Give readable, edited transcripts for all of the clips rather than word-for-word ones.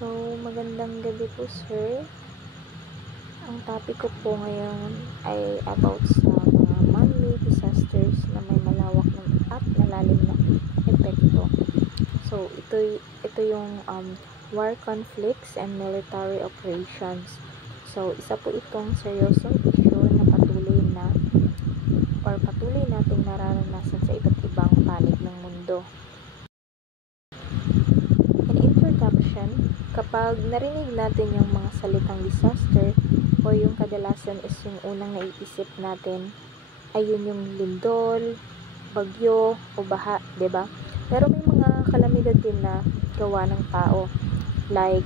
So, magandang gabi po, sir. Ang topic ko po ngayon ay about sa mga man-made disasters na may malawak at malalim na epekto. So, ito yung war conflicts and military operations. So, isa po itong seryosong issue na patuloy nating nararanasan sa iba't ibang panig ng mundo. In introduction, kapag narinig natin yung mga salitang disaster o yung kadalasan is yung unang naiisip natin ay yun yung lindol, bagyo o baha, 'di ba? Pero may mga kalamidad din na gawa ng tao, like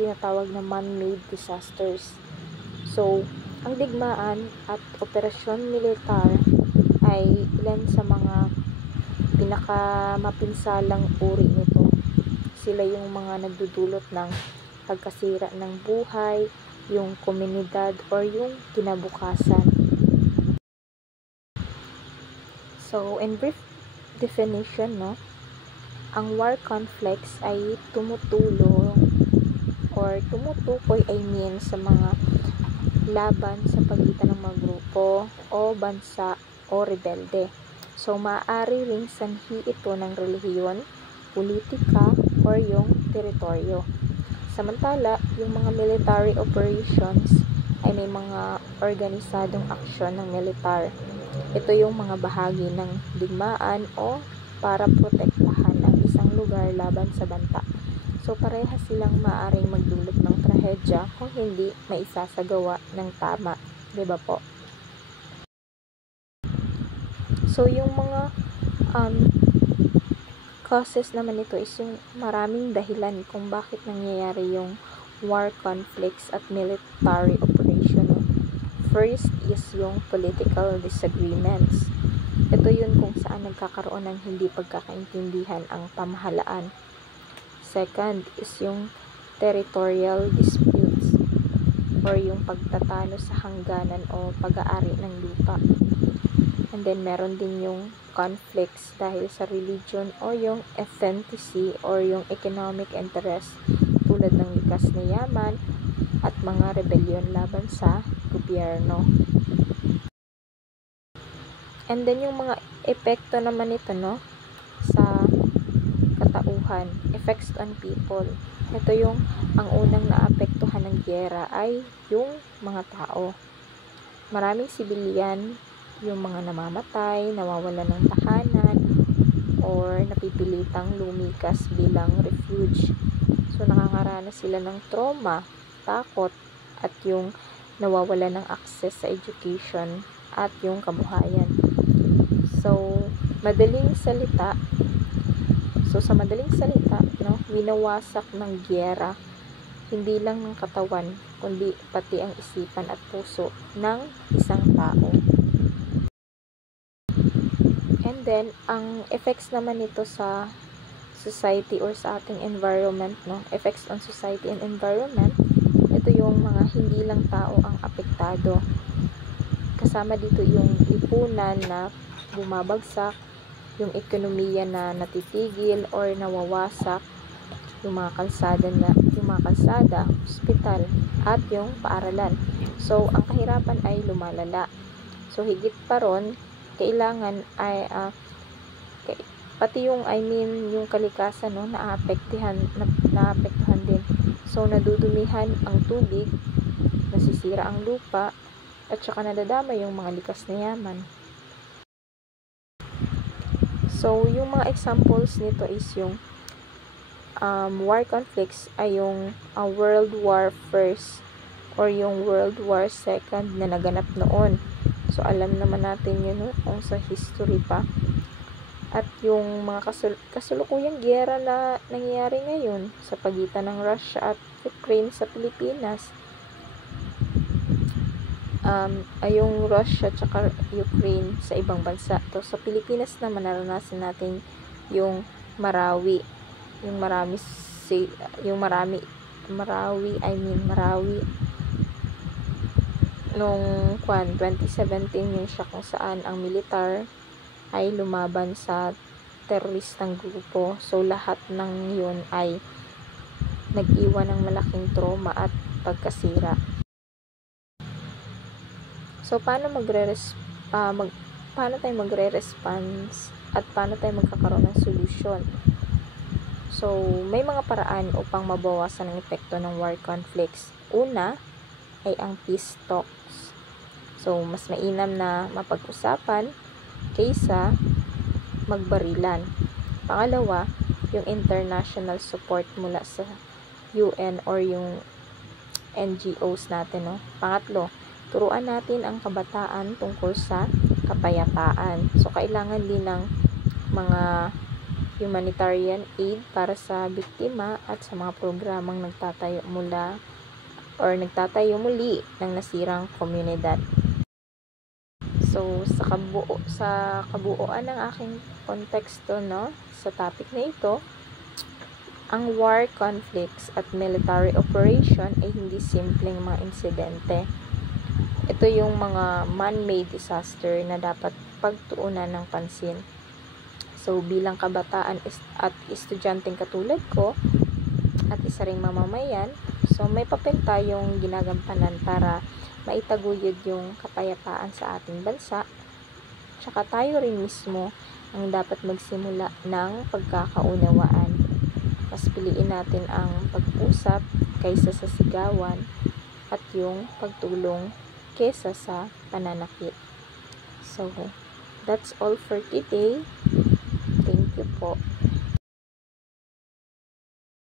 tinatawag na man-made disasters. So, ang digmaan at operasyon militar ay ilan sa mga pinakamapinsalang uri nito. Sila yung mga nagdudulot ng pagkasira ng buhay, yung komunidad or yung kinabukasan. So, in brief definition, ang war conflicts ay tumutukoy sa mga laban sa pagitan ng mga grupo o bansa o rebelde. So, maaari ring sanhi ito ng relihiyon, politika, or yung teritoryo. Samantala, yung mga military operations ay may mga organisadong aksyon ng militar. Ito yung mga bahagi ng digmaan o para protektahan ang isang lugar laban sa banta. So, parehas silang maaaring magdulot ng trahedya kung hindi maisasagawa ng tama. Diba po? So, yung mga causes naman ito is yung maraming dahilan kung bakit nangyayari yung war conflicts at military operation. First is yung political disagreements. Ito yun kung saan nagkakaroon ng hindi pagkakaintindihan ang pamahalaan. Second is yung territorial disputes or yung pagtatalo sa hangganan o pag-aari ng lupa. And then meron din yung conflicts dahil sa religion o yung ethnicity or yung economic interest tulad ng likas na yaman at mga rebellion laban sa gobyerno. And then yung mga epekto naman nito sa katauhan, effects on people. Ito yung ang unang naapektuhan ng giyera ay yung mga tao. Maraming sibilyan, yung mga namamatay, nawawalan ng tahanan, or napipilitang lumikas bilang refuge. So, nakakaranas sila ng trauma, takot, at yung nawawalan ng access sa education at yung kabuhayan. So, sa madaling salita, winawasak ng giyera hindi lang ng katawan, kundi pati ang isipan at puso ng isang tao. And then, ang effects naman nito sa society or sa ating environment, effects on society and environment, ito yung mga hindi lang tao ang apektado. Kasama dito yung lipunan na bumabagsak, yung ekonomiya na natitigil or nawawasak, yung mga kalsada, ospital, at yung paaralan. So, ang kahirapan ay lumalala. So, higit pa ron, kailangan ay pati yung kalikasan naapektuhan din. So, nadudumihan ang tubig, nasisira ang lupa, at saka nadadama yung mga likas na yaman. So, yung mga examples nito is yung war conflicts ay yung World War I or yung World War II na naganap noon. So, alam naman natin yun kung sa history pa. At yung mga kasulukuyang giyera na nangyayari ngayon sa pagitan ng Russia at Ukraine sa Pilipinas. Yung Russia at Ukraine sa ibang bansa. So, sa Pilipinas naman naranasan natin yung Marawi. Marawi noong 2017 yun siya kung saan ang militar ay lumaban sa teroristang grupo. So, lahat ng yun ay nag-iwan ng malaking trauma at pagkasira. So, paano tayo magre-response at paano tayo magkakaroon ng solusyon? So, may mga paraan upang mabawasan ang epekto ng war conflicts. Una ay ang peace talks. So, mas mainam na mapag-usapan kaysa magbarilan. Pangalawa, yung international support mula sa UN or yung NGOs natin, no? Pangatlo, turuan natin ang kabataan tungkol sa kapayapaan. So, kailangan din ng mga humanitarian aid para sa biktima at sa mga programang nagtatayo muli ng nasirang komunidad. So, sa kabuuan ng aking konteksto, no, sa topic na ito, ang war conflicts at military operation ay hindi simpleng mga insidente. Ito yung mga man-made disaster na dapat pagtuunan ng pansin. So, bilang kabataan at estudyanteng katulad ko, at isa ring mamamayan, so may papel tayong ginagampanan para maitaguyod yung kapayapaan sa ating bansa. Tsaka tayo rin mismo ang dapat magsimula ng pagkakaunawaan. Mas piliin natin ang pag-usap kaysa sa sigawan at yung pagtulong kaysa sa pananakit. So, that's all for today. Thank you po.